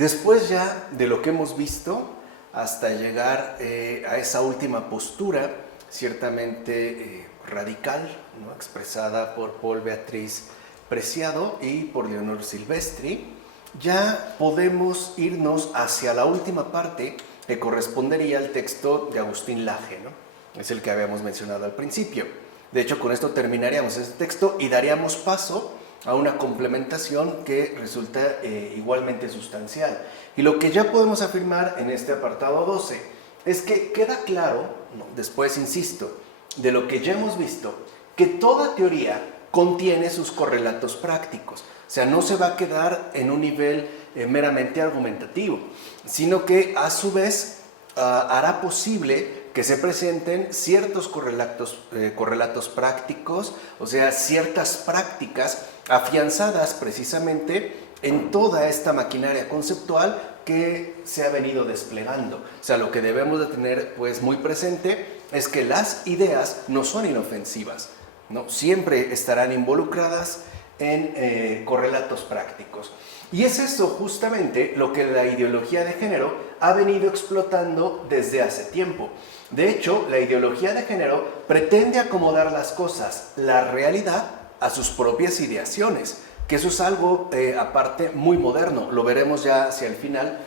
Después ya de lo que hemos visto, hasta llegar a esa última postura, ciertamente radical, ¿no? Expresada por Paul Beatriz Preciado y por Leonor Silvestri, ya podemos irnos hacia la última parte que correspondería al texto de Agustín Laje, ¿no? Es el que habíamos mencionado al principio. De hecho, con esto terminaríamos ese texto y daríamos paso a una complementación que resulta igualmente sustancial. Y lo que ya podemos afirmar en este apartado 12 es que queda claro, ¿no? Después insisto, de lo que ya hemos visto, que toda teoría contiene sus correlatos prácticos. O sea, no se va a quedar en un nivel meramente argumentativo, sino que a su vez hará posible que se presenten ciertos correlatos prácticos, o sea, ciertas prácticas afianzadas precisamente en toda esta maquinaria conceptual que se ha venido desplegando. O sea, lo que debemos de tener pues muy presente es que las ideas no son inofensivas, ¿no? Siempre estarán involucradas en correlatos prácticos. Y es eso justamente lo que la ideología de género ha venido explotando desde hace tiempo. De hecho, la ideología de género pretende acomodar las cosas, la realidad, a sus propias ideaciones, que eso es algo aparte muy moderno, lo veremos ya hacia el final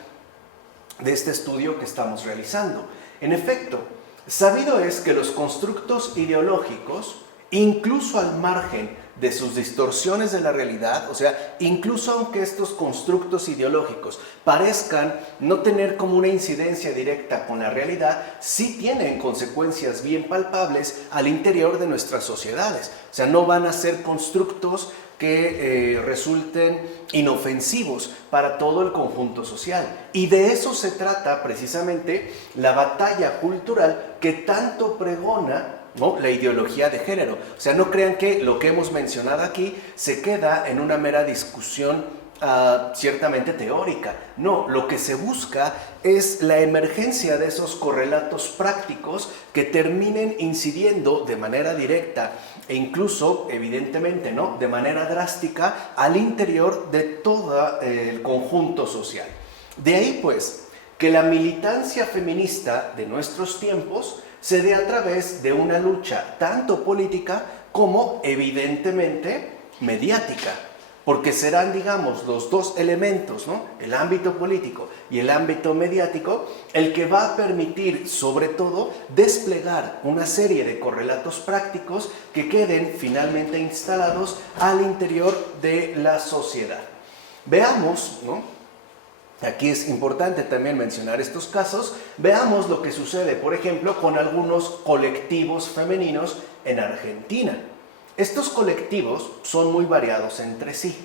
de este estudio que estamos realizando. En efecto, sabido es que los constructos ideológicos, incluso al margen de sus distorsiones de la realidad, o sea, incluso aunque estos constructos ideológicos parezcan no tener como una incidencia directa con la realidad, sí tienen consecuencias bien palpables al interior de nuestras sociedades. O sea, no van a ser constructos que resulten inofensivos para todo el conjunto social. Y de eso se trata precisamente la batalla cultural que tanto pregona, ¿no?, la ideología de género. O sea, no crean que lo que hemos mencionado aquí se queda en una mera discusión ciertamente teórica. No, lo que se busca es la emergencia de esos correlatos prácticos que terminen incidiendo de manera directa e incluso, evidentemente, ¿no?, de manera drástica al interior de todo el conjunto social. De ahí, pues, que la militancia feminista de nuestros tiempos se dé a través de una lucha tanto política como, evidentemente, mediática. Porque serán, digamos, los dos elementos, ¿no?, el ámbito político y el ámbito mediático, el que va a permitir, sobre todo, desplegar una serie de correlatos prácticos que queden finalmente instalados al interior de la sociedad. Veamos, ¿no?, aquí es importante también mencionar estos casos, veamos lo que sucede, por ejemplo, con algunos colectivos femeninos en Argentina. Estos colectivos son muy variados entre sí,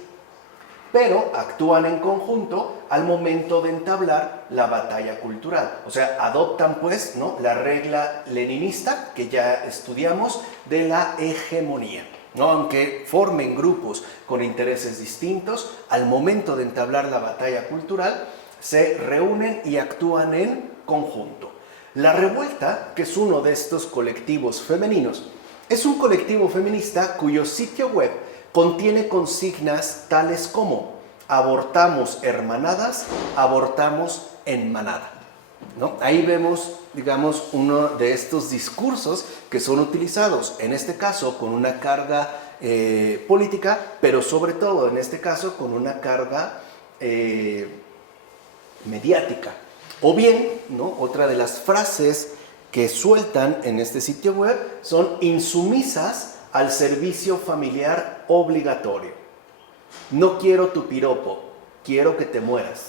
pero actúan en conjunto al momento de entablar la batalla cultural. O sea, adoptan pues, ¿no?, la regla leninista que ya estudiamos de la hegemonía, ¿no? Aunque formen grupos con intereses distintos, al momento de entablar la batalla cultural se reúnen y actúan en conjunto. La Revuelta, que es uno de estos colectivos femeninos, es un colectivo feminista cuyo sitio web contiene consignas tales como: abortamos hermanadas, abortamos en manada, ¿no? Ahí vemos, digamos, uno de estos discursos que son utilizados, en este caso con una carga política, pero sobre todo en este caso con una carga mediática. O bien, ¿no?, otra de las frases que sueltan en este sitio web son: insumisas al servicio familiar obligatorio. No quiero tu piropo, quiero que te mueras.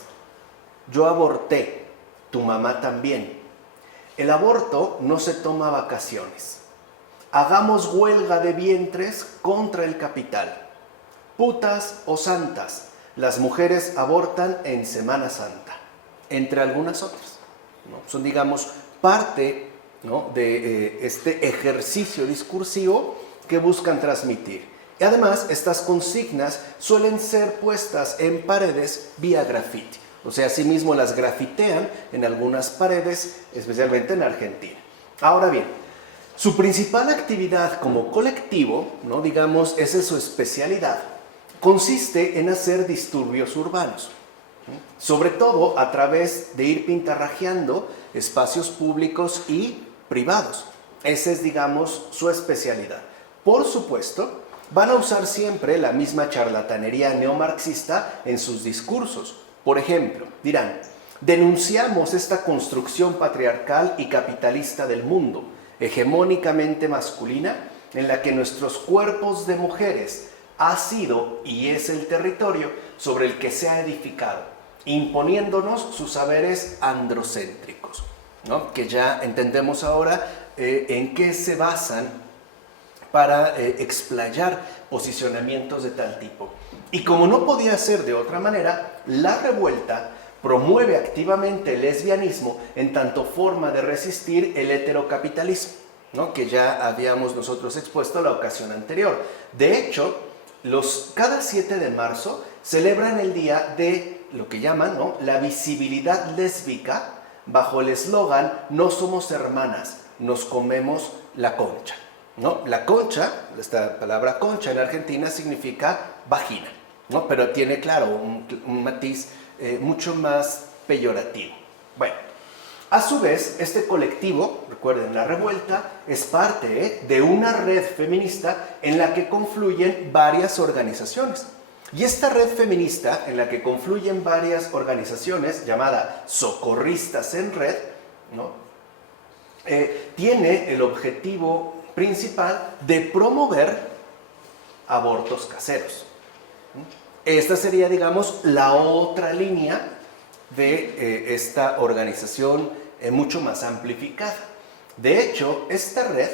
Yo aborté, tu mamá también. El aborto no se toma vacaciones. Hagamos huelga de vientres contra el capital. Putas o santas, las mujeres abortan en Semana Santa, entre algunas otras, ¿no? Son, digamos, parte, ¿no?, de este ejercicio discursivo que buscan transmitir. Y además, estas consignas suelen ser puestas en paredes vía grafiti. O sea, asimismo las grafitean en algunas paredes, especialmente en Argentina. Ahora bien, su principal actividad como colectivo, ¿no?, digamos, esa es su especialidad, consiste en hacer disturbios urbanos. sobre todo a través de ir pintarrajeando espacios públicos y privados. Esa es, digamos, su especialidad. Por supuesto, van a usar siempre la misma charlatanería neomarxista en sus discursos. Por ejemplo, dirán: denunciamos esta construcción patriarcal y capitalista del mundo, hegemónicamente masculina, en la que nuestros cuerpos de mujeres ha sido y es el territorio sobre el que se ha edificado, imponiéndonos sus saberes androcéntricos, ¿no? Que ya entendemos ahora en qué se basan para explayar posicionamientos de tal tipo. Y como no podía ser de otra manera, la revuelta promueve activamente el lesbianismo en tanto forma de resistir el heterocapitalismo, ¿no? Que ya habíamos nosotros expuesto la ocasión anterior. De hecho, cada 7 de marzo celebran el día de lo que llaman, ¿no?, la visibilidad lésbica, bajo el eslogan: no somos hermanas, nos comemos la concha, ¿no? La concha, esta palabra concha en Argentina significa vagina, ¿no? Pero tiene, claro, un matiz mucho más peyorativo. Bueno, a su vez, este colectivo, recuerden, la revuelta, es parte de una red feminista en la que confluyen varias organizaciones. Y esta red feminista en la que confluyen varias organizaciones, llamada Socorristas en Red, ¿no?, tiene el objetivo principal de promover abortos caseros. Esta sería, digamos, la otra línea de esta organización mucho más amplificada. De hecho, esta red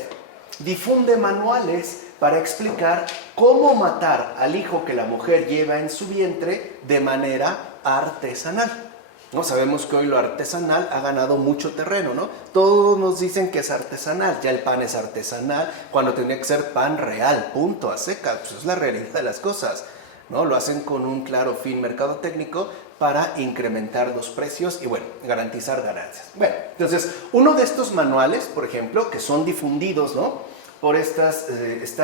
difunde manuales para explicar cómo matar al hijo que la mujer lleva en su vientre de manera artesanal. ¿No? Sabemos que hoy lo artesanal ha ganado mucho terreno, ¿no? Todos nos dicen que es artesanal, ya el pan es artesanal, cuando tenía que ser pan real, punto, a seca, pues es la realidad de las cosas, ¿no? Lo hacen con un claro fin mercadotécnico para incrementar los precios y, bueno, garantizar ganancias. Bueno, entonces, uno de estos manuales, por ejemplo, que son difundidos, ¿no?, por esta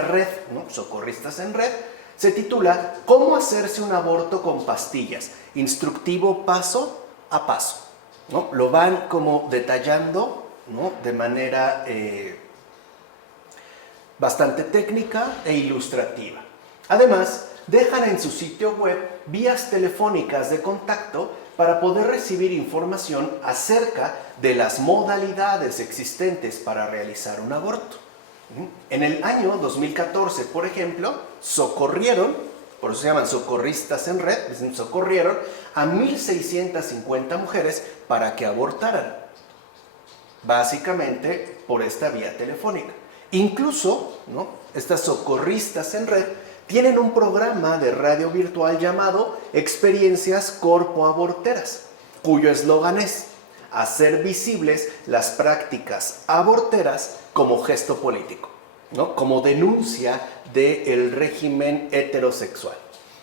red, ¿no?, Socorristas en Red, se titula ¿Cómo hacerse un aborto con pastillas? Instructivo paso a paso, ¿no? Lo van como detallando, ¿no?, de manera bastante técnica e ilustrativa. Además, dejan en su sitio web vías telefónicas de contacto para poder recibir información acerca de las modalidades existentes para realizar un aborto. En el año 2014, por ejemplo, socorrieron, por eso se llaman Socorristas en Red, socorrieron a 1.650 mujeres para que abortaran, básicamente por esta vía telefónica. Incluso, ¿no?, estas Socorristas en Red tienen un programa de radio virtual llamado Experiencias Corpoaborteras, cuyo eslogan es: hacer visibles las prácticas aborteras como gesto político, ¿no?, como denuncia del régimen heterosexual.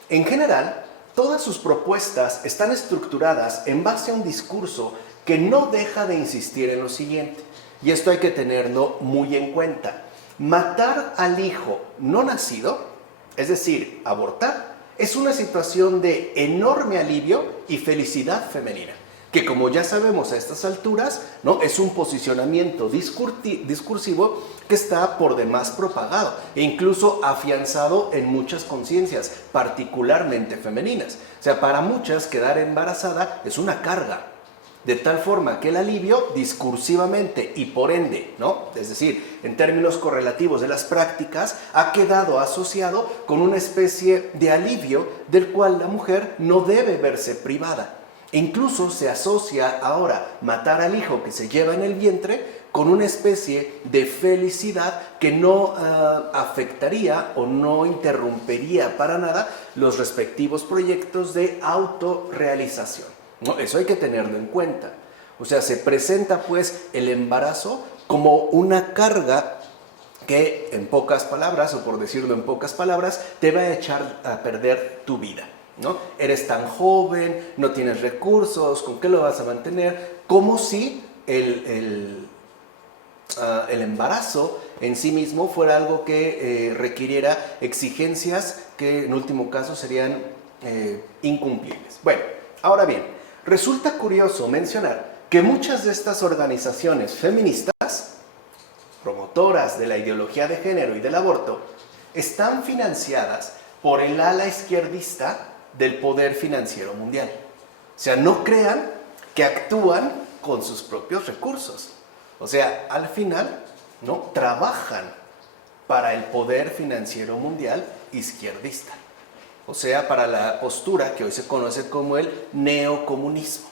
En general, todas sus propuestas están estructuradas en base a un discurso que no deja de insistir en lo siguiente, y esto hay que tenerlo muy en cuenta: matar al hijo no nacido, es decir, abortar, es una situación de enorme alivio y felicidad femenina, que, como ya sabemos a estas alturas, ¿no?, es un posicionamiento discursivo que está por demás propagado e incluso afianzado en muchas conciencias, particularmente femeninas. O sea, para muchas quedar embarazada es una carga, de tal forma que el alivio discursivamente y por ende, ¿no?, es decir, en términos correlativos de las prácticas, ha quedado asociado con una especie de alivio del cual la mujer no debe verse privada. E incluso se asocia ahora matar al hijo que se lleva en el vientre con una especie de felicidad que no afectaría o no interrumpiría para nada los respectivos proyectos de autorrealización, ¿no? Eso hay que tenerlo en cuenta. O sea, se presenta pues el embarazo como una carga que, en pocas palabras, o por decirlo en pocas palabras, te va a echar a perder tu vida, ¿no? Eres tan joven, no tienes recursos, ¿con qué lo vas a mantener? Como si el embarazo en sí mismo fuera algo que requiriera exigencias que en último caso serían incumplibles. Bueno, Ahora bien, resulta curioso mencionar que muchas de estas organizaciones feministas, promotoras de la ideología de género y del aborto, están financiadas por el ala izquierdista del poder financiero mundial. O sea, no crean que actúan con sus propios recursos. O sea, al final, ¿no?, trabajan para el poder financiero mundial izquierdista. O sea, para la postura que hoy se conoce como el neocomunismo.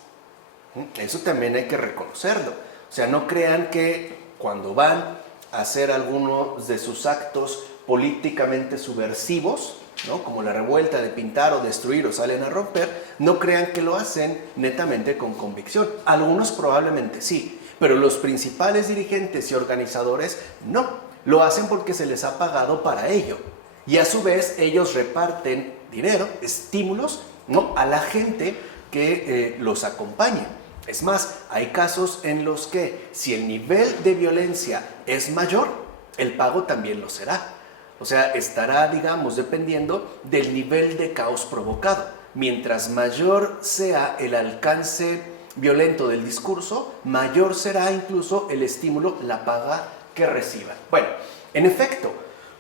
Eso también hay que reconocerlo. O sea, no crean que cuando van a hacer algunos de sus actos políticamente subversivos, ¿no?, como la revuelta de pintar o destruir o salen a romper, no crean que lo hacen netamente con convicción. Algunos probablemente sí, pero los principales dirigentes y organizadores no. Lo hacen porque se les ha pagado para ello. Y a su vez ellos reparten dinero, estímulos, ¿no?, a la gente que los acompaña. Es más, hay casos en los que si el nivel de violencia es mayor, el pago también lo será. O sea, estará, digamos, dependiendo del nivel de caos provocado. Mientras mayor sea el alcance violento del discurso, mayor será incluso el estímulo, la paga que reciban. Bueno, en efecto,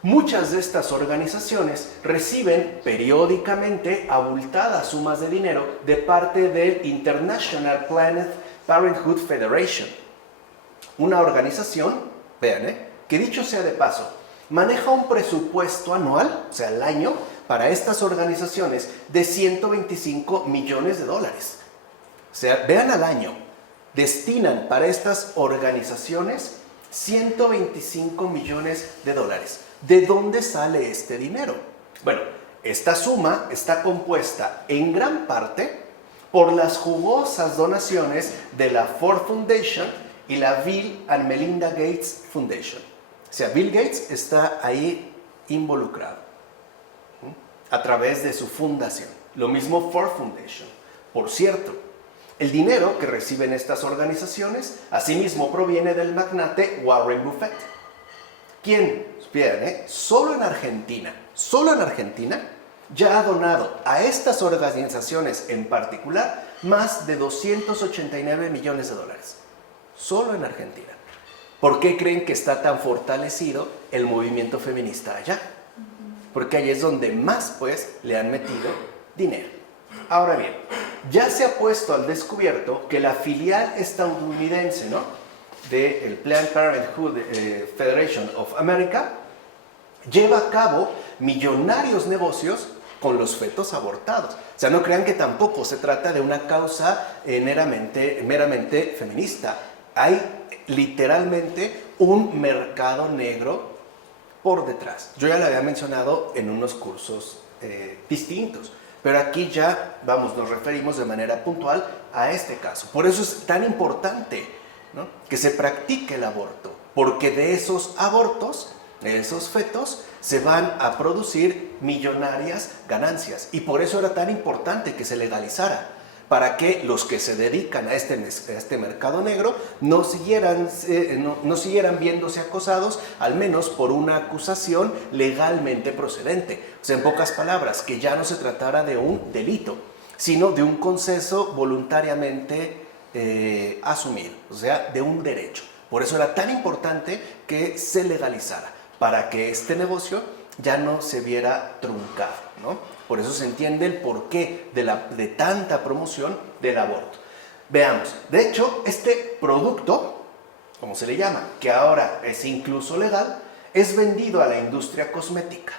muchas de estas organizaciones reciben periódicamente abultadas sumas de dinero de parte del International Planned Parenthood Federation, una organización, vean, que dicho sea de paso, maneja un presupuesto anual, o sea, al año, para estas organizaciones de $125 millones. O sea, vean, al año, destinan para estas organizaciones $125 millones. ¿De dónde sale este dinero? Bueno, esta suma está compuesta en gran parte por las jugosas donaciones de la Ford Foundation y la Bill and Melinda Gates Foundation. O sea, Bill Gates está ahí involucrado a través de su fundación. Lo mismo Ford Foundation. Por cierto, el dinero que reciben estas organizaciones asimismo proviene del magnate Warren Buffett, quien, fíjense, solo en Argentina, ya ha donado a estas organizaciones en particular más de $289 millones. Solo en Argentina. ¿Por qué creen que está tan fortalecido el movimiento feminista allá? Porque ahí es donde más, pues, le han metido dinero. Ahora bien, ya se ha puesto al descubierto que la filial estadounidense, ¿no?, del Planned Parenthood Federation of America lleva a cabo millonarios negocios con los fetos abortados. O sea, no crean que tampoco se trata de una causa meramente feminista. Hay literalmente un mercado negro por detrás. Yo ya lo había mencionado en unos cursos distintos, pero aquí ya, nos referimos de manera puntual a este caso. Por eso es tan importante, ¿no?, que se practique el aborto, porque de esos abortos, de esos fetos, se van a producir millonarias ganancias. Y por eso era tan importante que se legalizara, para que los que se dedican a este mercado negro no siguieran viéndose acosados, al menos por una acusación legalmente procedente. O sea, en pocas palabras, que ya no se tratara de un delito, sino de un consenso voluntariamente asumido, o sea, de un derecho. Por eso era tan importante que se legalizara, para que este negocio ya no se viera truncado, ¿no? Por eso se entiende el porqué de tanta promoción del aborto. Veamos, de hecho, este producto, como se le llama, que ahora es incluso legal, es vendido a la industria cosmética.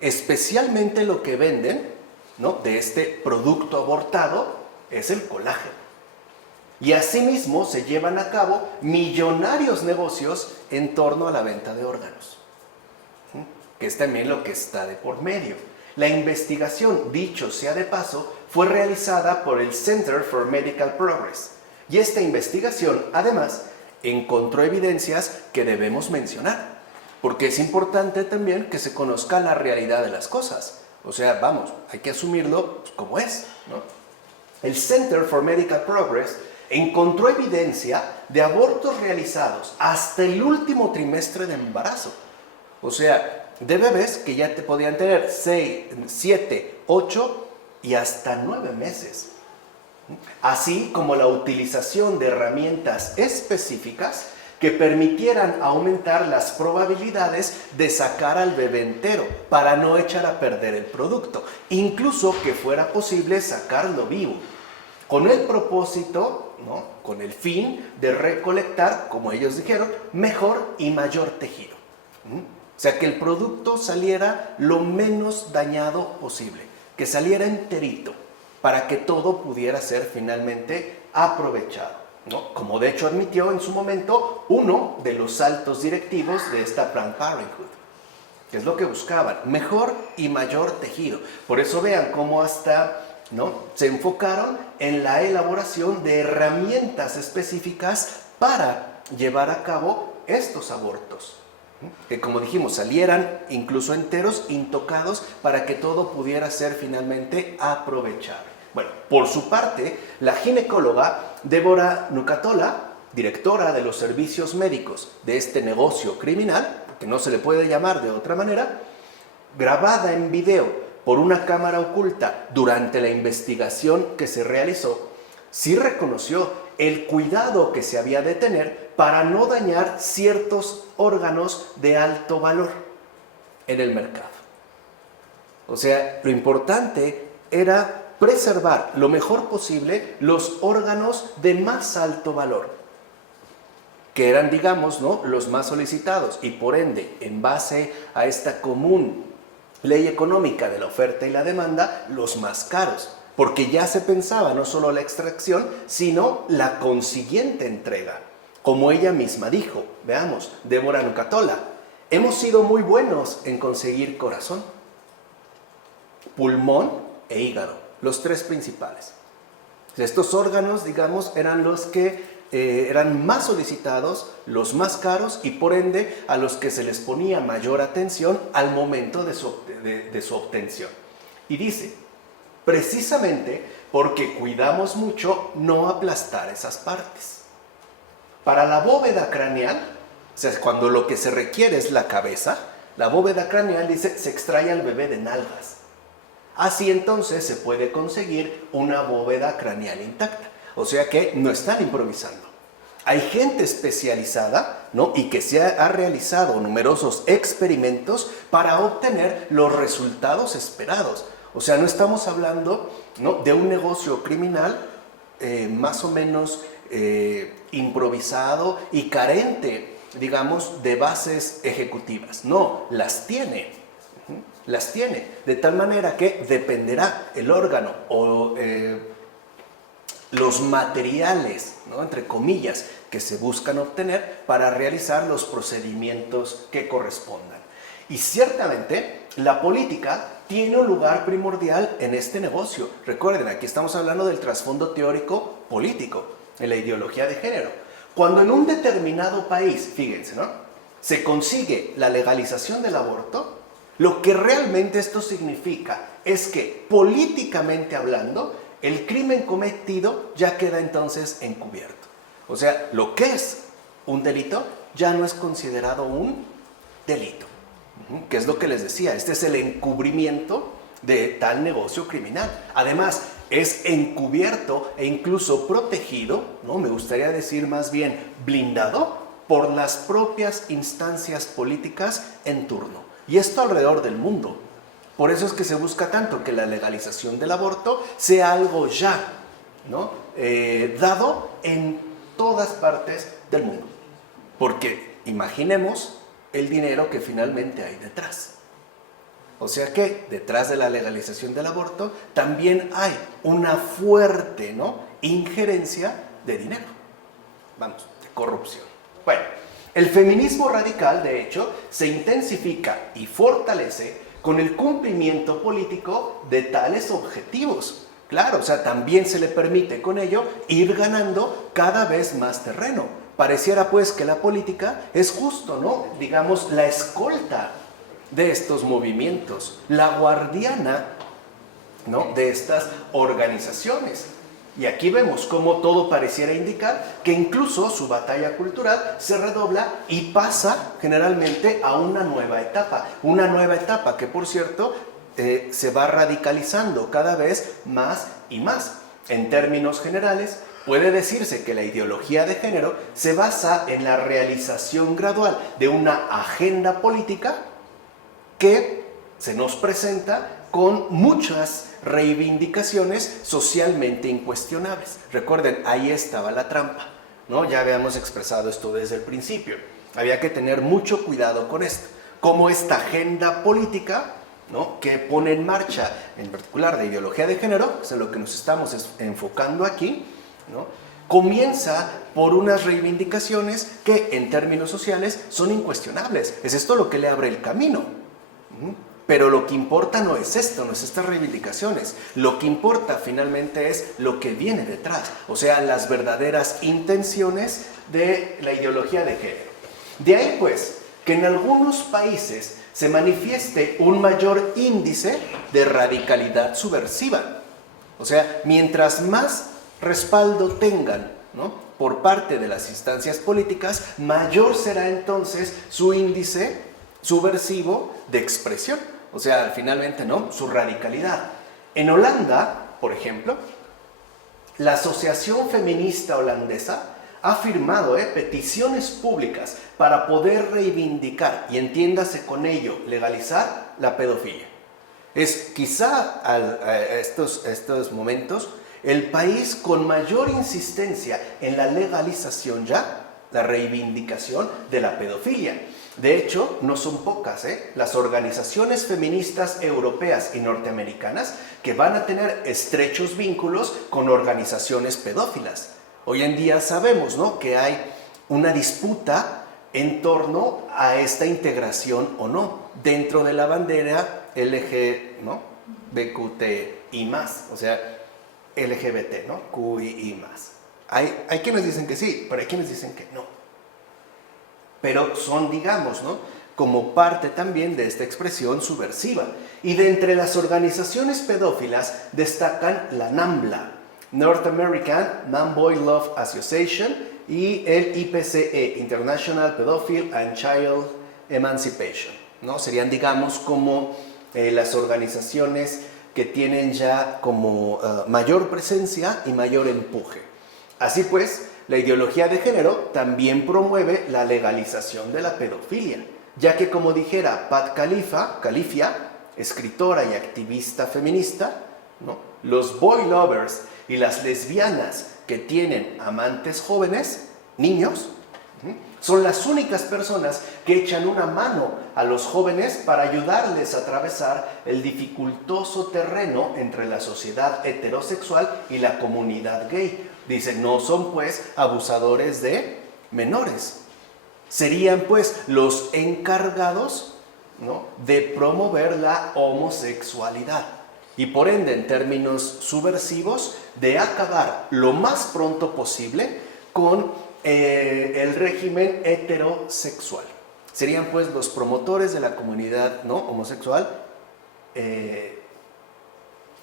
Especialmente lo que venden, ¿no?, de este producto abortado es el colágeno. Y asimismo se llevan a cabo millonarios negocios en torno a la venta de órganos, que es también lo que está de por medio. La investigación, dicho sea de paso, fue realizada por el Center for Medical Progress. Y esta investigación, además, encontró evidencias que debemos mencionar, porque es importante también que se conozca la realidad de las cosas. O sea, hay que asumirlo como es, ¿no? El Center for Medical Progress encontró evidencia de abortos realizados hasta el último trimestre de embarazo. O sea, de bebés que ya podían tener 6, 7, 8 y hasta 9 meses. así como la utilización de herramientas específicas que permitieran aumentar las probabilidades de sacar al bebé entero para no echar a perder el producto, incluso que fuera posible sacarlo vivo, con el propósito, ¿no?, con el fin de recolectar, como ellos dijeron, mejor y mayor tejido. O sea, que el producto saliera lo menos dañado posible, que saliera enterito, para que todo pudiera ser finalmente aprovechado, ¿no? Como de hecho admitió en su momento uno de los altos directivos de esta Planned Parenthood, que es lo que buscaban, mejor y mayor tejido. Por eso vean cómo hasta, ¿no?, se enfocaron en la elaboración de herramientas específicas para llevar a cabo estos abortos, que, como dijimos, salieran incluso enteros, intocados, para que todo pudiera ser finalmente aprovechable. Bueno, por su parte, la ginecóloga Deborah Nucatola, directora de los servicios médicos de este negocio criminal, que no se le puede llamar de otra manera, grabada en video por una cámara oculta durante la investigación que se realizó, sí reconoció el cuidado que se había de tener para no dañar ciertos órganos de alto valor en el mercado. O sea, lo importante era preservar lo mejor posible los órganos de más alto valor, que eran, digamos, ¿no?, los más solicitados, y por ende, en base a esta común ley económica de la oferta y la demanda, los más caros, porque ya se pensaba no solo la extracción, sino la consiguiente entrega. Como ella misma dijo, veamos, Deborah Nucatola, hemos sido muy buenos en conseguir corazón, pulmón e hígado, los tres principales. Estos órganos, digamos, eran los que eran más solicitados, los más caros, y por ende a los que se les ponía mayor atención al momento de su obtención. Y dice, precisamente porque cuidamos mucho no aplastar esas partes. Para la bóveda craneal, o sea, cuando lo que se requiere es la cabeza, la bóveda craneal, dice, se extrae al bebé de nalgas. Así entonces se puede conseguir una bóveda craneal intacta. O sea que no están improvisando. Hay gente especializada, ¿no?, y que se ha realizado numerosos experimentos para obtener los resultados esperados. O sea, no estamos hablando, ¿no?, de un negocio criminal más o menos improvisado y carente, digamos, de bases ejecutivas. No, las tiene. Las tiene, de tal manera que dependerá el órgano o los materiales, ¿no?, entre comillas, que se buscan obtener para realizar los procedimientos que correspondan. Y ciertamente la política tiene un lugar primordial en este negocio. Recuerden, aquí estamos hablando del trasfondo teórico político, en la ideología de género. Cuando en un determinado país, fíjense, ¿no?, se consigue la legalización del aborto, lo que realmente esto significa es que, políticamente hablando, el crimen cometido ya queda entonces encubierto. O sea, lo que es un delito ya no es considerado un delito. ¿Qué es lo que les decía? Este es el encubrimiento de tal negocio criminal. Además, es encubierto e incluso protegido, ¿no?, me gustaría decir más bien blindado, por las propias instancias políticas en turno. Y esto alrededor del mundo. Por eso es que se busca tanto que la legalización del aborto sea algo ya, ¿no?, dado en todas partes del mundo. Porque imaginemos el dinero que finalmente hay detrás. O sea que detrás de la legalización del aborto también hay una fuerte, ¿no?, injerencia de dinero. Vamos, de corrupción. Bueno, el feminismo radical, de hecho, se intensifica y fortalece con el cumplimiento político de tales objetivos. Claro, o sea, también se le permite con ello ir ganando cada vez más terreno. Pareciera pues que la política es justo, ¿no?, digamos, la escolta de estos movimientos, la guardiana, ¿no?, de estas organizaciones. Y aquí vemos cómo todo pareciera indicar que incluso su batalla cultural se redobla y pasa generalmente a una nueva etapa que, por cierto, se va radicalizando cada vez más y más. En términos generales, puede decirse que la ideología de género se basa en la realización gradual de una agenda política que se nos presenta con muchas reivindicaciones socialmente incuestionables. Recuerden, ahí estaba la trampa, ¿no? Ya habíamos expresado esto desde el principio. Había que tener mucho cuidado con esto. Cómo esta agenda política, ¿no?, que pone en marcha, en particular la ideología de género, es en lo que nos estamos enfocando aquí, ¿no?, comienza por unas reivindicaciones que en términos sociales son incuestionables. Es esto lo que le abre el camino. Pero lo que importa no es esto, no es estas reivindicaciones. Lo que importa finalmente es lo que viene detrás, o sea, las verdaderas intenciones de la ideología de género. De ahí pues que en algunos países se manifieste un mayor índice de radicalidad subversiva. O sea, mientras más respaldo tengan, ¿no?, por parte de las instancias políticas, mayor será entonces su índice subversivo de expresión. O sea, finalmente, ¿no?, su radicalidad. En Holanda, por ejemplo, la Asociación Feminista Holandesa ha firmado peticiones públicas para poder reivindicar, y entiéndase con ello, legalizar la pedofilia. Es quizá a estos momentos el país con mayor insistencia en la legalización ya, la reivindicación de la pedofilia. De hecho, no son pocas las organizaciones feministas europeas y norteamericanas que van a tener estrechos vínculos con organizaciones pedófilas. Hoy en día sabemos, ¿no?, que hay una disputa en torno a esta integración o no dentro de la bandera LG, ¿no?, BQTI+, o sea, LGBT, ¿no?, QI+. Hay quienes dicen que sí, pero hay quienes dicen que no. Pero son, digamos, ¿no?, como parte también de esta expresión subversiva. Y de entre las organizaciones pedófilas destacan la NAMBLA, North American Man-Boy Love Association, y el IPCE, International Pedophile and Child Emancipation, ¿no? Serían, digamos, como las organizaciones que tienen ya como mayor presencia y mayor empuje. Así pues, la ideología de género también promueve la legalización de la pedofilia, ya que, como dijera Pat Califia, escritora y activista feminista, ¿no?, los boy lovers y las lesbianas que tienen amantes jóvenes, niños, son las únicas personas que echan una mano a los jóvenes para ayudarles a atravesar el dificultoso terreno entre la sociedad heterosexual y la comunidad gay. Dicen, no son pues abusadores de menores. Serían pues los encargados, ¿no?, de promover la homosexualidad. Y por ende, en términos subversivos, de acabar lo más pronto posible con el régimen heterosexual. Serían pues los promotores de la comunidad, ¿no?, homosexual en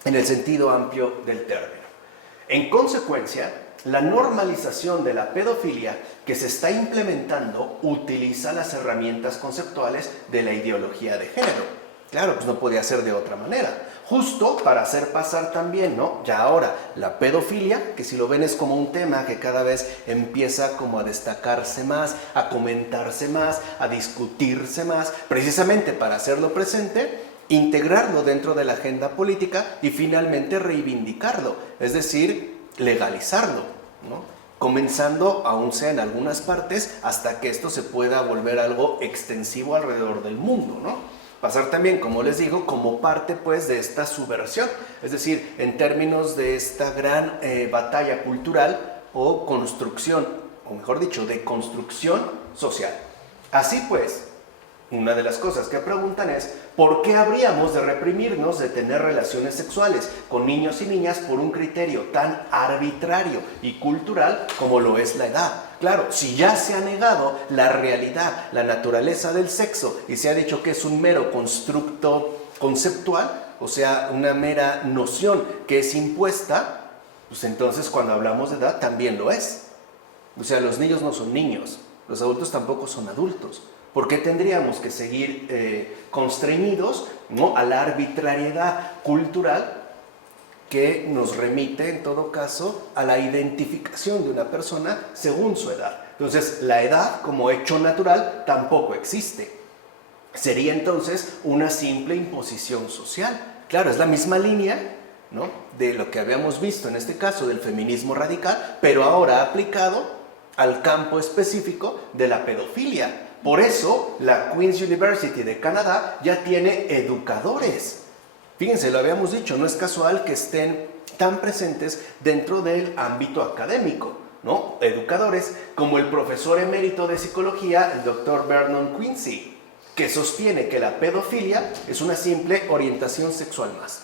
el sentido amplio del término. En consecuencia, la normalización de la pedofilia que se está implementando utiliza las herramientas conceptuales de la ideología de género. Claro, pues no podía ser de otra manera. Justo para hacer pasar también, ¿no?, ya ahora la pedofilia, que si lo ven es como un tema que cada vez empieza como a destacarse más, a comentarse más, a discutirse más, precisamente para hacerlo presente, integrarlo dentro de la agenda política y finalmente reivindicarlo, es decir, legalizarlo, ¿no?, comenzando, aún sea en algunas partes, hasta que esto se pueda volver algo extensivo alrededor del mundo, ¿no? Pasar también, como les digo, como parte pues de esta subversión, es decir, en términos de esta gran batalla cultural o construcción, o mejor dicho, de construcción social. Así pues, una de las cosas que preguntan es, ¿por qué habríamos de reprimirnos de tener relaciones sexuales con niños y niñas por un criterio tan arbitrario y cultural como lo es la edad? Claro, si ya se ha negado la realidad, la naturaleza del sexo y se ha dicho que es un mero constructo conceptual, o sea, una mera noción que es impuesta, pues entonces cuando hablamos de edad también lo es. O sea, los niños no son niños, los adultos tampoco son adultos. ¿Por qué tendríamos que seguir constreñidos, ¿no?, a la arbitrariedad cultural que nos remite en todo caso a la identificación de una persona según su edad. Entonces, la edad como hecho natural tampoco existe. Sería entonces una simple imposición social. Claro, es la misma línea, ¿no?, de lo que habíamos visto en este caso del feminismo radical, pero ahora aplicado al campo específico de la pedofilia. Por eso, la Queen's University de Canadá ya tiene educadores. Fíjense, lo habíamos dicho, no es casual que estén tan presentes dentro del ámbito académico, ¿no? Educadores como el profesor emérito de psicología, el Dr. Vernon Quincy, que sostiene que la pedofilia es una simple orientación sexual más.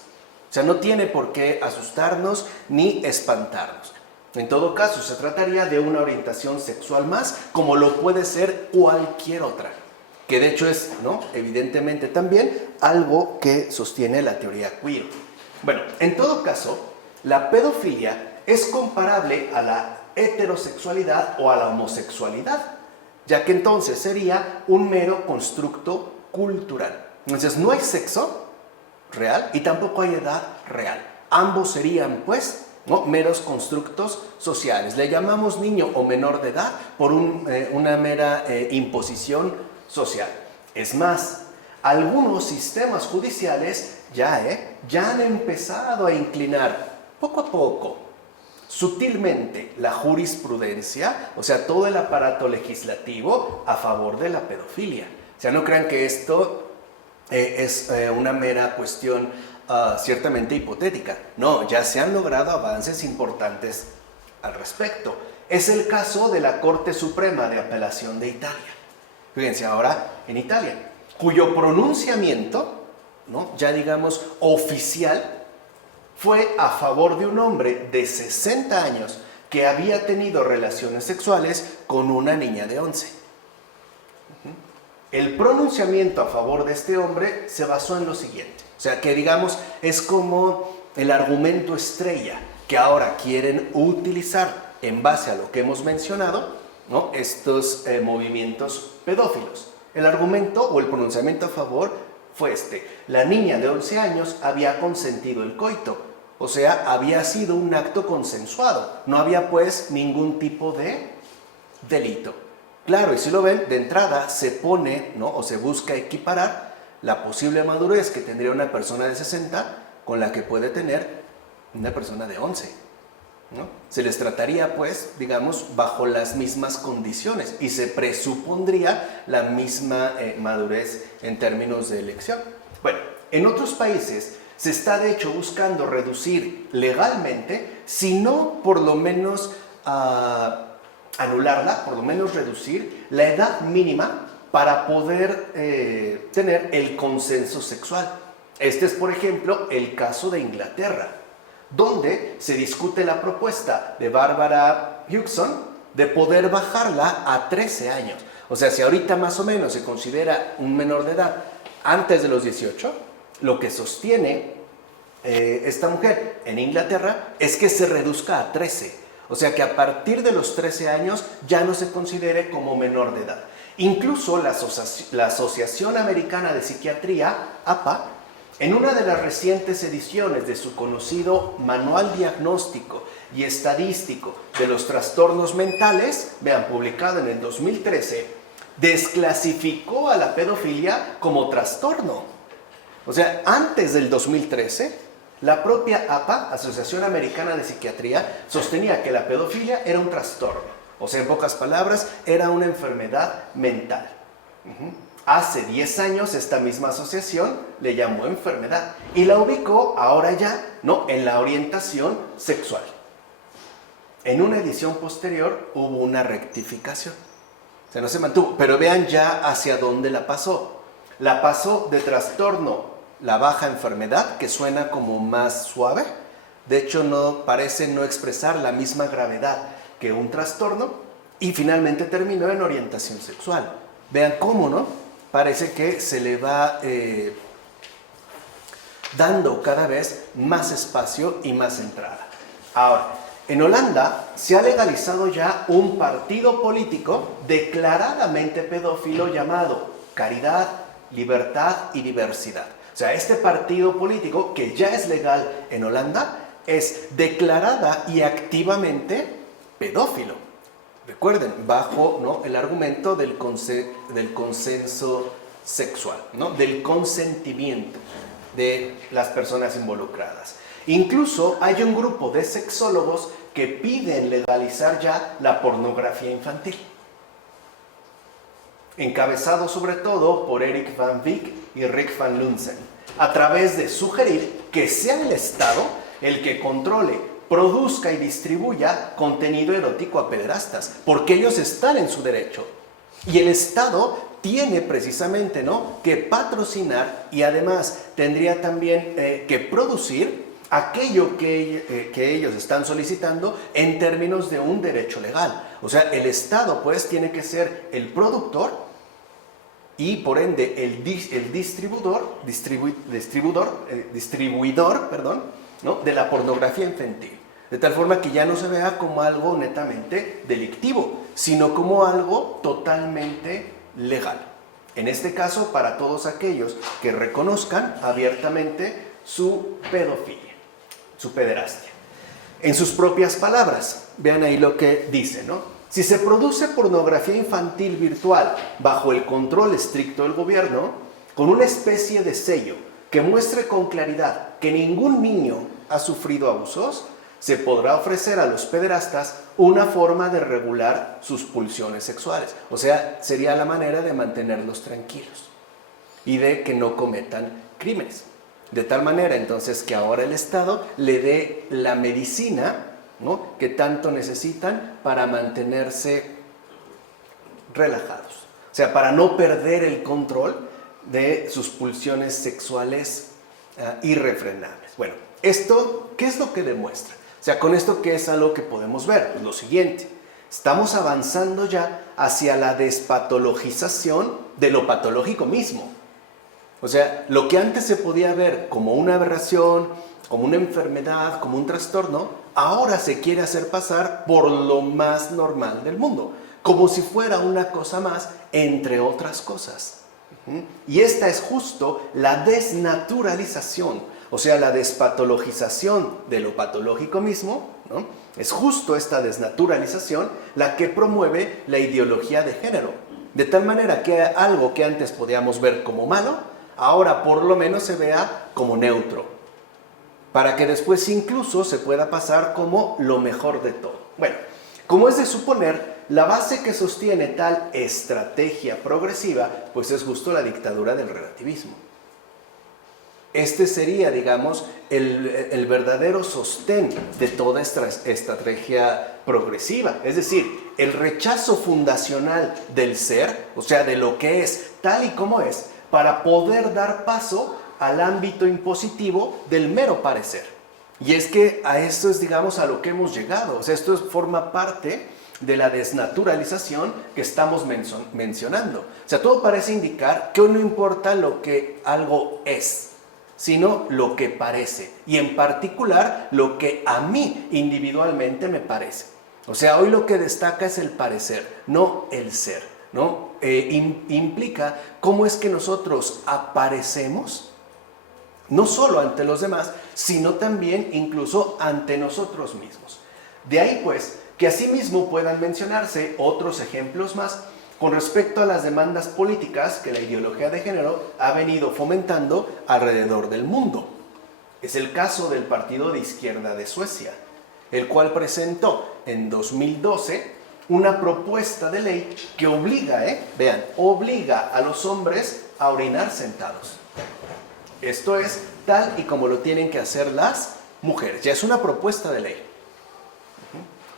O sea, no tiene por qué asustarnos ni espantarnos. En todo caso, se trataría de una orientación sexual más, como lo puede ser cualquier otra. Que de hecho es, ¿no?, evidentemente también algo que sostiene la teoría queer. Bueno, en todo caso, la pedofilia es comparable a la heterosexualidad o a la homosexualidad, ya que entonces sería un mero constructo cultural. Entonces no hay sexo real y tampoco hay edad real. Ambos serían, pues, ¿no?, meros constructos sociales. Le llamamos niño o menor de edad por una mera imposición social. Es más, algunos sistemas judiciales ya han empezado a inclinar poco a poco, sutilmente, la jurisprudencia, o sea, todo el aparato legislativo a favor de la pedofilia. O sea, no crean que esto es una mera cuestión ciertamente hipotética. No, ya se han logrado avances importantes al respecto. Es el caso de la Corte Suprema de Apelación de Italia. Fíjense ahora en Italia, cuyo pronunciamiento, ¿no?, ya digamos oficial, fue a favor de un hombre de 60 años que había tenido relaciones sexuales con una niña de 11. El pronunciamiento a favor de este hombre se basó en lo siguiente. O sea, que digamos es como el argumento estrella que ahora quieren utilizar en base a lo que hemos mencionado, ¿no?, estos movimientos pedófilos. El argumento o el pronunciamiento a favor fue este: la niña de 11 años había consentido el coito, o sea, había sido un acto consensuado, no había pues ningún tipo de delito. Claro, y si lo ven, de entrada se pone, ¿no?, o se busca equiparar la posible madurez que tendría una persona de 60 con la que puede tener una persona de 11. ¿No? Se les trataría, pues, digamos, bajo las mismas condiciones y se presupondría la misma madurez en términos de elección. Bueno, en otros países se está de hecho buscando reducir legalmente, si no por lo menos anularla, por lo menos reducir la edad mínima para poder tener el consenso sexual. Este es, por ejemplo, el caso de Inglaterra, donde se discute la propuesta de Barbara Hewson de poder bajarla a 13 años. O sea, si ahorita más o menos se considera un menor de edad antes de los 18, lo que sostiene esta mujer en Inglaterra es que se reduzca a 13. O sea, que a partir de los 13 años ya no se considere como menor de edad. Incluso la Asociación Americana de Psiquiatría, APA, en una de las recientes ediciones de su conocido Manual Diagnóstico y Estadístico de los Trastornos Mentales, vean, publicado en el 2013, desclasificó a la pedofilia como trastorno. O sea, antes del 2013, la propia APA, Asociación Americana de Psiquiatría, sostenía que la pedofilia era un trastorno. O sea, en pocas palabras, era una enfermedad mental. Hace 10 años esta misma asociación le llamó enfermedad y la ubicó ahora ya, ¿no?, en la orientación sexual. En una edición posterior hubo una rectificación. O sea, no se mantuvo, pero vean ya hacia dónde la pasó. La pasó de trastorno, la baja enfermedad, que suena como más suave. De hecho, parece no expresar la misma gravedad que un trastorno, y finalmente terminó en orientación sexual. Vean cómo, ¿no? Parece que se le va dando cada vez más espacio y más entrada. Ahora, en Holanda se ha legalizado ya un partido político declaradamente pedófilo llamado Caridad, Libertad y Diversidad. O sea, este partido político, que ya es legal en Holanda, es declarada y activamente pedófilo. Recuerden, bajo, ¿no?, el argumento del consenso sexual, ¿no?, del consentimiento de las personas involucradas. Incluso hay un grupo de sexólogos que piden legalizar ya la pornografía infantil, encabezado sobre todo por Eric Van Wyk y Rick Van Lunzen, a través de sugerir que sea el Estado el que controle, produzca y distribuya contenido erótico a pederastas, porque ellos están en su derecho. Y el Estado tiene precisamente, ¿no?, que patrocinar y además tendría también que producir aquello que ellos están solicitando en términos de un derecho legal. O sea, el Estado pues tiene que ser el productor y por ende el distribuidor, ¿no?, de la pornografía infantil. De tal forma que ya no se vea como algo netamente delictivo, sino como algo totalmente legal. En este caso, para todos aquellos que reconozcan abiertamente su pedofilia, su pederastia. En sus propias palabras, vean ahí lo que dice, ¿no? Si se produce pornografía infantil virtual bajo el control estricto del gobierno, con una especie de sello que muestre con claridad que ningún niño ha sufrido abusos, se podrá ofrecer a los pederastas una forma de regular sus pulsiones sexuales. O sea, sería la manera de mantenerlos tranquilos y de que no cometan crímenes. De tal manera, entonces, que ahora el Estado le dé la medicina, ¿no?, que tanto necesitan para mantenerse relajados. O sea, para no perder el control de sus pulsiones sexuales irrefrenables. Bueno, esto, ¿qué es lo que demuestra? O sea, con esto, ¿qué es algo que podemos ver? Pues lo siguiente, estamos avanzando ya hacia la despatologización de lo patológico mismo. O sea, lo que antes se podía ver como una aberración, como una enfermedad, como un trastorno, ahora se quiere hacer pasar por lo más normal del mundo, como si fuera una cosa más, entre otras cosas. Y esta es justo la desnaturalización, o sea, la despatologización de lo patológico mismo, ¿no? Es justo esta desnaturalización la que promueve la ideología de género. De tal manera que algo que antes podíamos ver como malo, ahora por lo menos se vea como neutro, para que después incluso se pueda pasar como lo mejor de todo. Bueno, como es de suponer, la base que sostiene tal estrategia progresiva, pues es justo la dictadura del relativismo. Este sería, digamos, el verdadero sostén de toda esta estrategia progresiva. Es decir, el rechazo fundacional del ser, o sea, de lo que es tal y como es, para poder dar paso al ámbito impositivo del mero parecer. Y es que a esto es, digamos, a lo que hemos llegado. O sea, esto forma parte de la desnaturalización que estamos mencionando. O sea, todo parece indicar que no importa lo que algo es, sino lo que parece, y en particular lo que a mí individualmente me parece. O sea, hoy lo que destaca es el parecer, no el ser, ¿no? Implica cómo es que nosotros aparecemos, no solo ante los demás, sino también incluso ante nosotros mismos. De ahí pues que asimismo puedan mencionarse otros ejemplos más con respecto a las demandas políticas que la ideología de género ha venido fomentando alrededor del mundo. Es el caso del Partido de Izquierda de Suecia, el cual presentó en 2012 una propuesta de ley que obliga, obliga a los hombres a orinar sentados. Esto es tal y como lo tienen que hacer las mujeres. Ya es una propuesta de ley.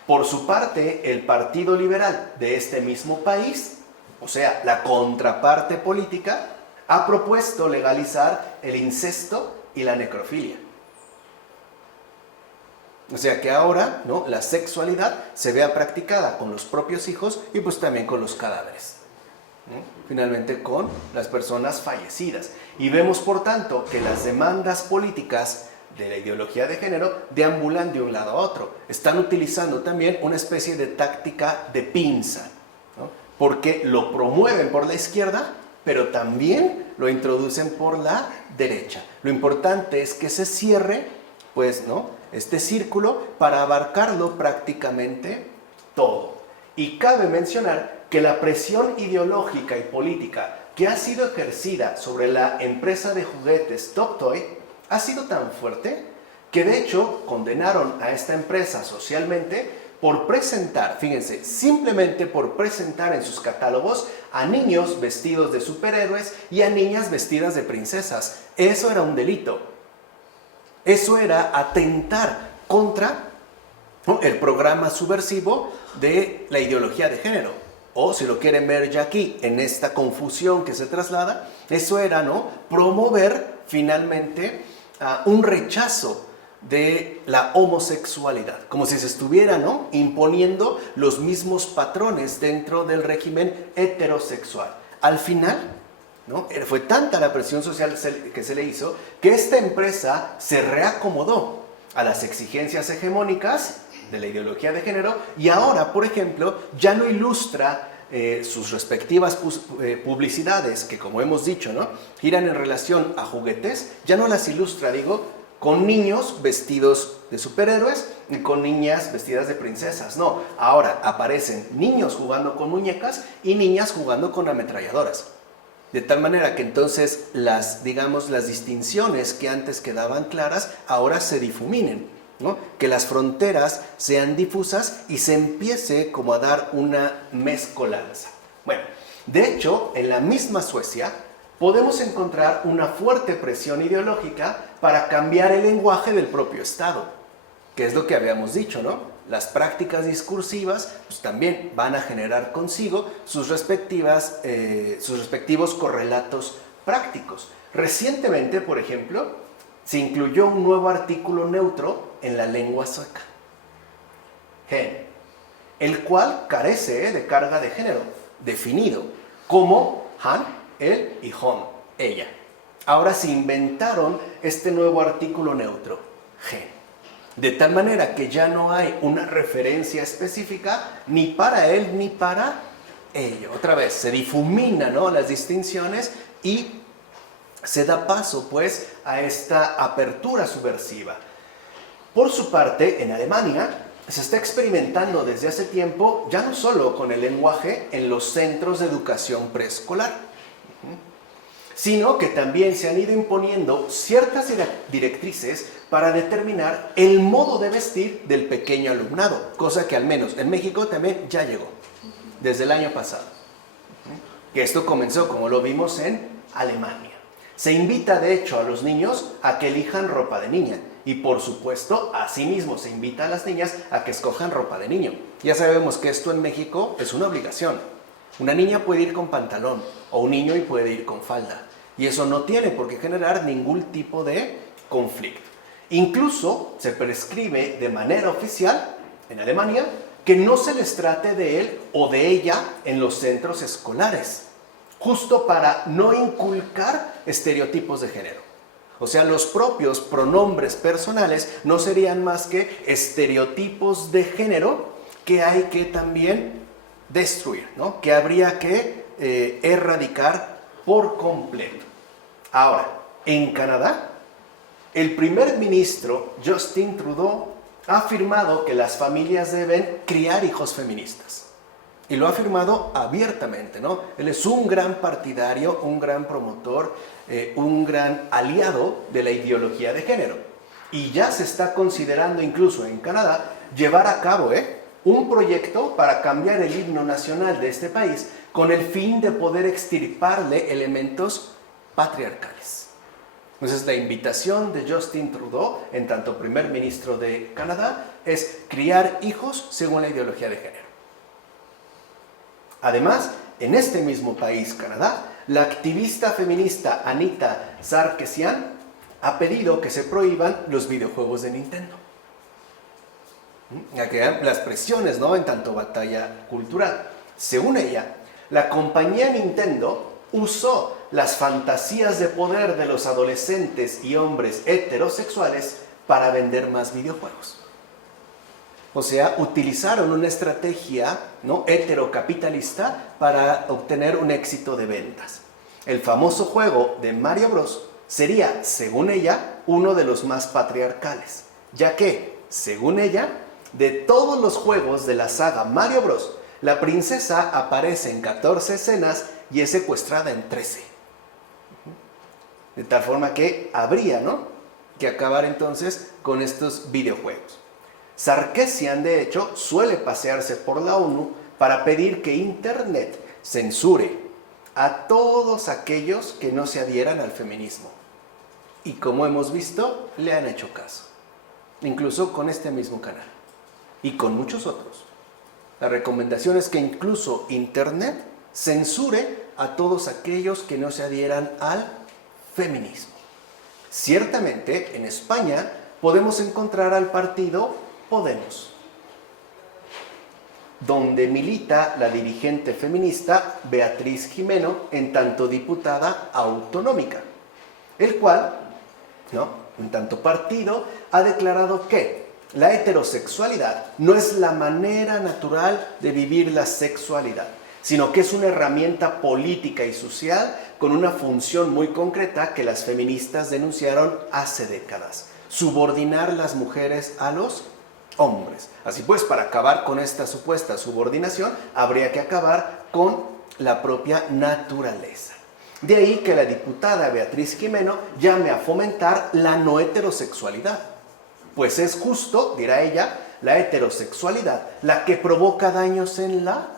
Por su parte, el Partido Liberal de este mismo país, o sea, la contraparte política, ha propuesto legalizar el incesto y la necrofilia. O sea que ahora, ¿no?, la sexualidad se vea practicada con los propios hijos y pues también con los cadáveres, ¿no? Finalmente con las personas fallecidas. Y vemos, por tanto, que las demandas políticas de la ideología de género deambulan de un lado a otro. Están utilizando también una especie de táctica de pinza, ¿no?, porque lo promueven por la izquierda, pero también lo introducen por la derecha. Lo importante es que se cierre, pues, ¿no?, este círculo para abarcarlo prácticamente todo. Y cabe mencionar que la presión ideológica y política que ha sido ejercida sobre la empresa de juguetes Top Toy ha sido tan fuerte que de hecho condenaron a esta empresa socialmente por presentar, fíjense, simplemente por presentar en sus catálogos a niños vestidos de superhéroes y a niñas vestidas de princesas. Eso era un delito. Eso era atentar contra, ¿no?, el programa subversivo de la ideología de género. O si lo quieren ver ya aquí, en esta confusión que se traslada, eso era, ¿no?, promover finalmente un rechazo de la homosexualidad, como si se estuviera, ¿no?, imponiendo los mismos patrones dentro del régimen heterosexual. Al final, ¿no?, fue tanta la presión social que se le hizo que esta empresa se reacomodó a las exigencias hegemónicas de la ideología de género y ahora, por ejemplo, ya no ilustra sus respectivas publicidades que, como hemos dicho, ¿no?, giran en relación a juguetes, ya no las ilustra, con niños vestidos de superhéroes y con niñas vestidas de princesas. No, ahora aparecen niños jugando con muñecas y niñas jugando con ametralladoras. De tal manera que entonces las distinciones que antes quedaban claras ahora se difuminen, ¿no?, que las fronteras sean difusas y se empiece como a dar una mezcolanza. Bueno, de hecho, en la misma Suecia podemos encontrar una fuerte presión ideológica para cambiar el lenguaje del propio Estado, que es lo que habíamos dicho, ¿no? Las prácticas discursivas pues, también van a generar consigo sus respectivos correlatos prácticos. Recientemente, por ejemplo, se incluyó un nuevo artículo neutro en la lengua sueca, hen, el cual carece de carga de género, definido como han, él, y hon, ella. Ahora se inventaron este nuevo artículo neutro, gen, de tal manera que ya no hay una referencia específica ni para él ni para ella. Otra vez, se difuminan, ¿no?, las distinciones y se da paso, pues, a esta apertura subversiva. Por su parte, en Alemania se está experimentando desde hace tiempo ya no solo con el lenguaje en los centros de educación preescolar, sino que también se han ido imponiendo ciertas directrices para determinar el modo de vestir del pequeño alumnado, cosa que al menos en México también ya llegó, desde el año pasado. Que esto comenzó, como lo vimos, en Alemania. Se invita, de hecho, a los niños a que elijan ropa de niña. Y, por supuesto, asimismo se invita a las niñas a que escojan ropa de niño. Ya sabemos que esto en México es una obligación. Una niña puede ir con pantalón o un niño puede ir con falda. Y eso no tiene por qué generar ningún tipo de conflicto. Incluso se prescribe de manera oficial en Alemania que no se les trate de él o de ella en los centros escolares, justo para no inculcar estereotipos de género. O sea, los propios pronombres personales no serían más que estereotipos de género que hay que también destruir, ¿no?, que habría que erradicar por completo. Ahora, en Canadá, el primer ministro Justin Trudeau ha afirmado que las familias deben criar hijos feministas. Y lo ha afirmado abiertamente, ¿no? Él es un gran partidario, un gran promotor, un gran aliado de la ideología de género. Y ya se está considerando incluso en Canadá llevar a cabo un proyecto para cambiar el himno nacional de este país con el fin de poder extirparle elementos patriarcales. Entonces la invitación de Justin Trudeau, en tanto primer ministro de Canadá, es criar hijos según la ideología de género. Además, en este mismo país, Canadá, la activista feminista Anita Sarkeesian ha pedido que se prohíban los videojuegos de Nintendo. Ya que las presiones, ¿no?, en tanto batalla cultural. Según ella, la compañía Nintendo usó las fantasías de poder de los adolescentes y hombres heterosexuales para vender más videojuegos. O sea, utilizaron una estrategia, ¿no?, heterocapitalista para obtener un éxito de ventas. El famoso juego de Mario Bros. Sería, según ella, uno de los más patriarcales. ya que, según ella, de todos los juegos de la saga Mario Bros., la princesa aparece en 14 escenas y es secuestrada en 13. De tal forma que habría, ¿no?, que acabar entonces con estos videojuegos. Sarkeesian, de hecho, suele pasearse por la ONU para pedir que Internet censure a todos aquellos que no se adhieran al feminismo. Y como hemos visto, le han hecho caso. Incluso con este mismo canal. Y con muchos otros. La recomendación es que incluso Internet censure a todos aquellos que no se adhieran al feminismo. Ciertamente, en España podemos encontrar al partido Podemos, donde milita la dirigente feminista Beatriz Gimeno, en tanto diputada autonómica, el cual, ¿no?, en tanto partido, ha declarado que la heterosexualidad no es la manera natural de vivir la sexualidad, sino que es una herramienta política y social con una función muy concreta que las feministas denunciaron hace décadas: subordinar las mujeres a los hombres. Así pues, para acabar con esta supuesta subordinación, habría que acabar con la propia naturaleza. De ahí que la diputada Beatriz Gimeno llame a fomentar la no heterosexualidad, pues es justo, dirá ella, la heterosexualidad la que provoca daños en la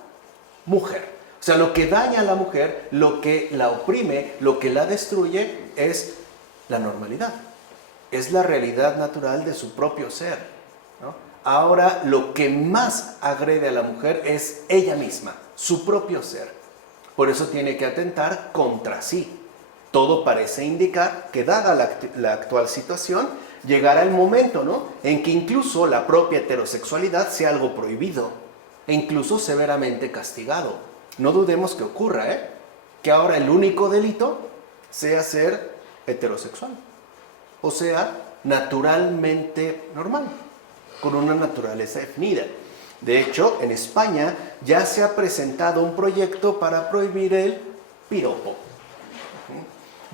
mujer. O sea, lo que daña a la mujer, lo que la oprime, lo que la destruye es la normalidad, es la realidad natural de su propio ser, ¿no? Ahora, lo que más agrede a la mujer es ella misma, su propio ser. Por eso tiene que atentar contra sí. Todo parece indicar que, dada la actual situación, llegará el momento, ¿no?, en que incluso la propia heterosexualidad sea algo prohibido e incluso severamente castigado. No dudemos que ocurra, que ahora el único delito sea ser heterosexual, o sea, naturalmente normal, con una naturaleza definida. De hecho, en España ya se ha presentado un proyecto para prohibir el piropo.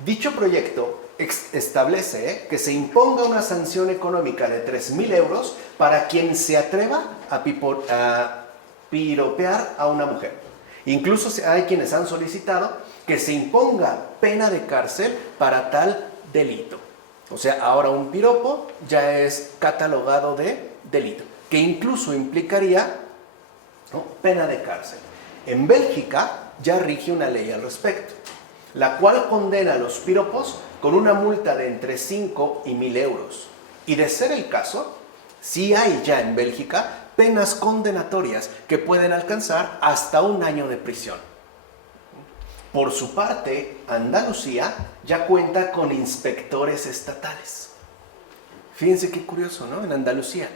Dicho proyecto establece que se imponga una sanción económica de 3.000 euros para quien se atreva a piropear a una mujer. Incluso hay quienes han solicitado que se imponga pena de cárcel para tal delito. O sea, ahora un piropo ya es catalogado de delito, que incluso implicaría, ¿no?, pena de cárcel. En Bélgica ya rige una ley al respecto, la cual condena a los piropos con una multa de entre 5 y 1.000 euros. Y de ser el caso, sí hay ya en Bélgica penas condenatorias que pueden alcanzar hasta 1 año de prisión. Por su parte, Andalucía ya cuenta con inspectores estatales. Fíjense qué curioso, ¿no? En Andalucía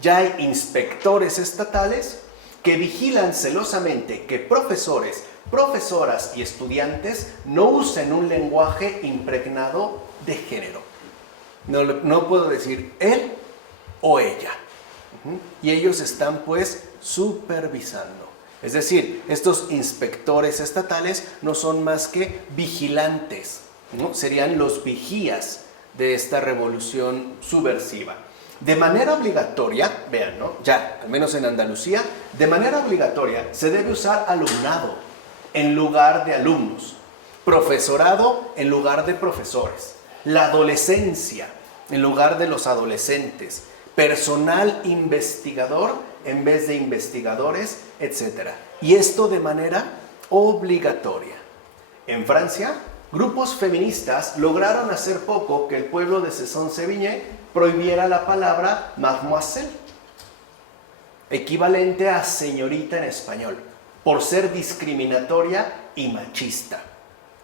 ya hay inspectores estatales que vigilan celosamente que profesores, profesoras y estudiantes no usen un lenguaje impregnado de género. No puedo decir él o ella. Y ellos están pues supervisando. Es decir, estos inspectores estatales no son más que vigilantes, ¿no? Serían los vigías de esta revolución subversiva. De manera obligatoria, vean, ¿no?, ya, al menos en Andalucía, de manera obligatoria se debe usar alumnado en lugar de alumnos, profesorado en lugar de profesores, la adolescencia en lugar de los adolescentes, personal investigador en vez de investigadores, etc. Y esto de manera obligatoria. En Francia, grupos feministas lograron hacer poco que el pueblo de Cesson-Sévigné prohibiera la palabra mademoiselle, equivalente a señorita en español, por ser discriminatoria y machista,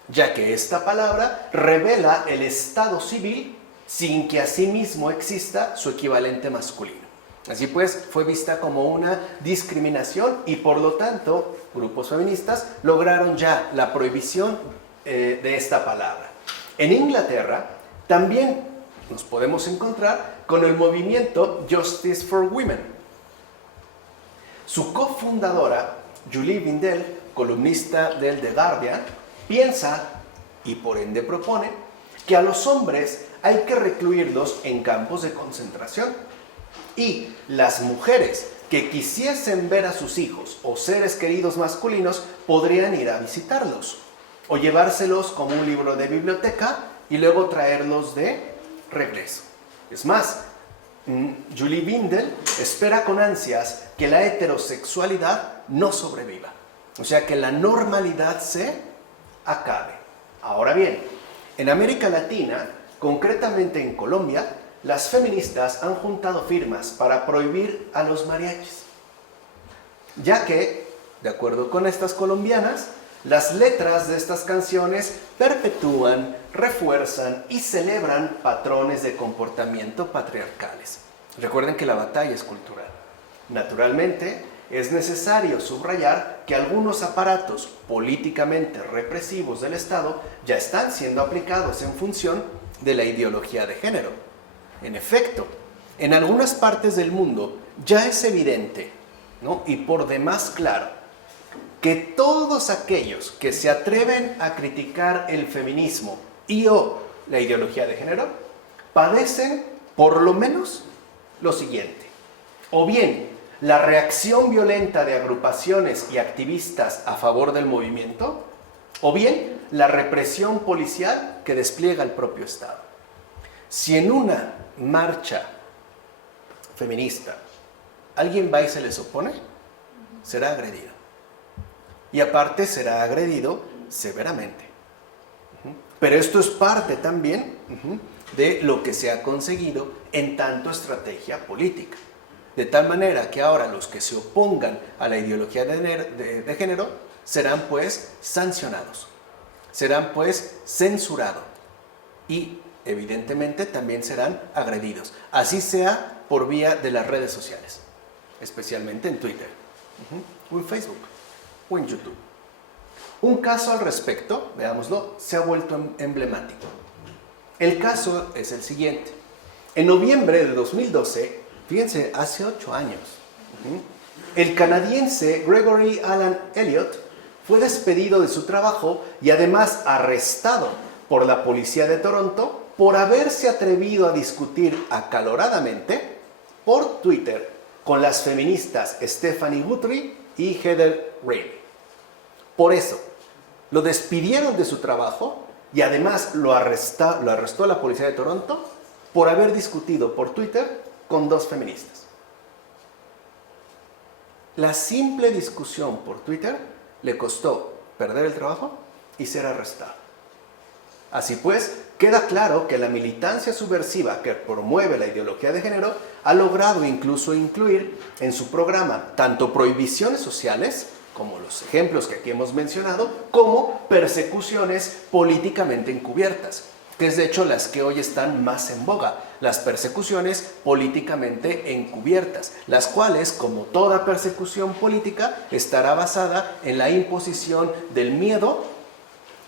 ya que esta palabra revela el estado civil sin que asimismo exista su equivalente masculino. Así pues, fue vista como una discriminación y por lo tanto, grupos feministas lograron ya la prohibición de esta palabra. En Inglaterra también nos podemos encontrar con el movimiento Justice for Women. Su cofundadora, Julie Bindel, columnista del The Guardian, piensa, y por ende propone, que a los hombres hay que recluirlos en campos de concentración. Y las mujeres que quisiesen ver a sus hijos o seres queridos masculinos podrían ir a visitarlos o llevárselos como un libro de biblioteca y luego traerlos de regreso. Es más, Julie Bindel espera con ansias que la heterosexualidad no sobreviva, o sea, que la normalidad se acabe. Ahora bien, en América Latina, concretamente en Colombia, las feministas han juntado firmas para prohibir a los mariachis, ya que, de acuerdo con estas colombianas, las letras de estas canciones perpetúan, refuerzan y celebran patrones de comportamiento patriarcales. Recuerden que la batalla es cultural. Naturalmente, es necesario subrayar que algunos aparatos políticamente represivos del Estado ya están siendo aplicados en función de la ideología de género. En efecto, en algunas partes del mundo ya es evidente, ¿no?, y por demás claro, que todos aquellos que se atreven a criticar el feminismo y o la ideología de género padecen por lo menos lo siguiente: o bien la reacción violenta de agrupaciones y activistas a favor del movimiento, o bien la represión policial que despliega el propio Estado. Si en una marcha feminista alguien va y se les opone, será agredido. Y aparte será agredido severamente. Pero esto es parte también de lo que se ha conseguido en tanto estrategia política. De tal manera que ahora los que se opongan a la ideología de género serán pues sancionados, serán pues censurados y evidentemente también serán agredidos. Así sea por vía de las redes sociales, especialmente en Twitter, o en Facebook, o en YouTube. Un caso al respecto, veámoslo, se ha vuelto emblemático. El caso es el siguiente. En noviembre de 2012, fíjense, hace 8 años, el canadiense Gregory Alan Elliott fue despedido de su trabajo y además arrestado por la policía de Toronto por haberse atrevido a discutir acaloradamente por Twitter con las feministas Stephanie Guthrie y Heather Reilly. Por eso, lo despidieron de su trabajo y además lo arrestó la policía de Toronto por haber discutido por Twitter con 2 feministas. La simple discusión por Twitter le costó perder el trabajo y ser arrestado. Así pues, queda claro que la militancia subversiva que promueve la ideología de género ha logrado incluso incluir en su programa tanto prohibiciones sociales, como los ejemplos que aquí hemos mencionado, como persecuciones políticamente encubiertas, que es de hecho las que hoy están más en boga, las persecuciones políticamente encubiertas, las cuales, como toda persecución política, estará basada en la imposición del miedo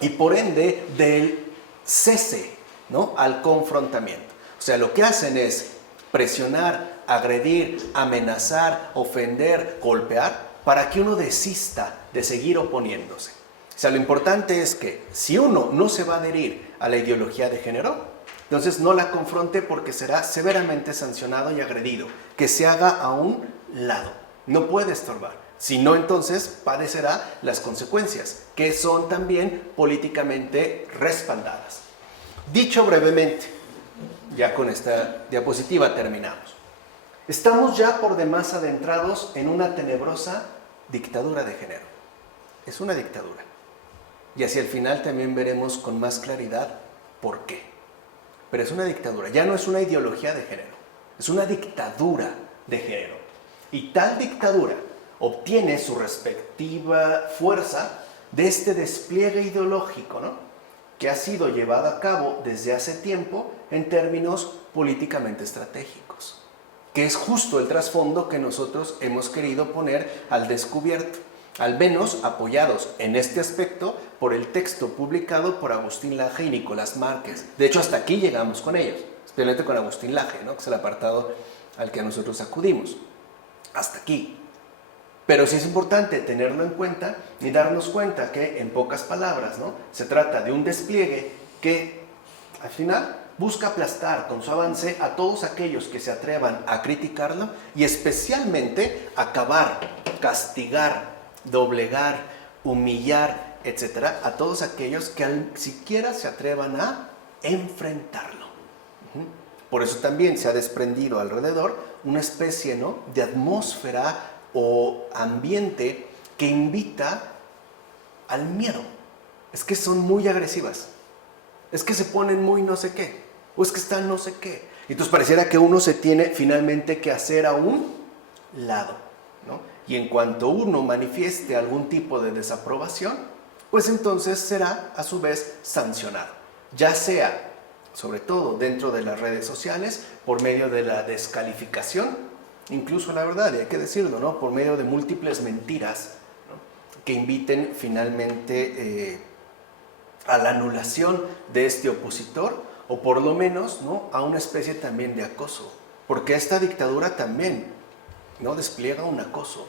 y por ende del cese, ¿no?, al confrontamiento. O sea, lo que hacen es presionar, agredir, amenazar, ofender, golpear, para que uno desista de seguir oponiéndose. O sea, lo importante es que si uno no se va a adherir a la ideología de género, entonces no la confronte porque será severamente sancionado y agredido, que se haga a un lado, no puede estorbar. Si no, entonces padecerá las consecuencias, que son también políticamente respaldadas. Dicho brevemente, ya con esta diapositiva terminamos. Estamos ya por demás adentrados en una tenebrosa dictadura de género. Es una dictadura. Y hacia el final también veremos con más claridad por qué. Pero es una dictadura, ya no es una ideología de género, es una dictadura de género. Y tal dictadura obtiene su respectiva fuerza de este despliegue ideológico, ¿no?, que ha sido llevado a cabo desde hace tiempo en términos políticamente estratégicos, que es justo el trasfondo que nosotros hemos querido poner al descubierto, al menos apoyados en este aspecto por el texto publicado por Agustín Laje y Nicolás Márquez. De hecho, hasta aquí llegamos con ellos, especialmente con Agustín Laje, ¿no?, que es el apartado al que nosotros acudimos. Hasta aquí. Pero sí es importante tenerlo en cuenta y darnos cuenta que, en pocas palabras, ¿no?, se trata de un despliegue que, al final, busca aplastar con su avance a todos aquellos que se atrevan a criticarlo y especialmente acabar, castigar, doblegar, humillar, etcétera, a todos aquellos que siquiera se atrevan a enfrentarlo. Por eso también se ha desprendido alrededor una especie, ¿no?, de atmósfera o ambiente que invita al miedo. Es que son muy agresivas, es que se ponen muy no sé qué, o es que están no sé qué. Entonces pareciera que uno se tiene finalmente que hacer a un lado, ¿no? Y en cuanto uno manifieste algún tipo de desaprobación, pues entonces será a su vez sancionado, ya sea, sobre todo dentro de las redes sociales, por medio de la descalificación, incluso la verdad, y hay que decirlo, ¿no?, por medio de múltiples mentiras, ¿no?, que inviten finalmente a la anulación de este opositor, o por lo menos, ¿no?, a una especie también de acoso, porque esta dictadura también, ¿no?, despliega un acoso,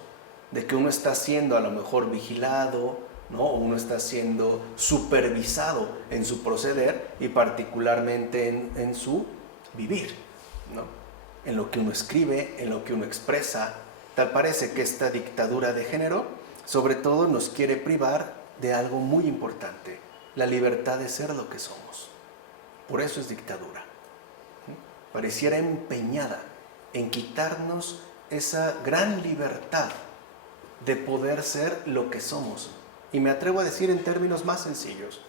de que uno está siendo a lo mejor vigilado, ¿no?, o uno está siendo supervisado en su proceder y particularmente en su vivir, ¿no?, en lo que uno escribe, en lo que uno expresa. Tal parece que esta dictadura de género sobre todo nos quiere privar de algo muy importante: la libertad de ser lo que somos. Por eso es dictadura. Pareciera empeñada en quitarnos esa gran libertad de poder ser lo que somos. Y me atrevo a decir en términos más sencillos,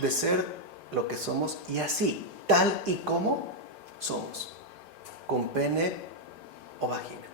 de ser lo que somos y así, tal y como somos, con pene o vagina.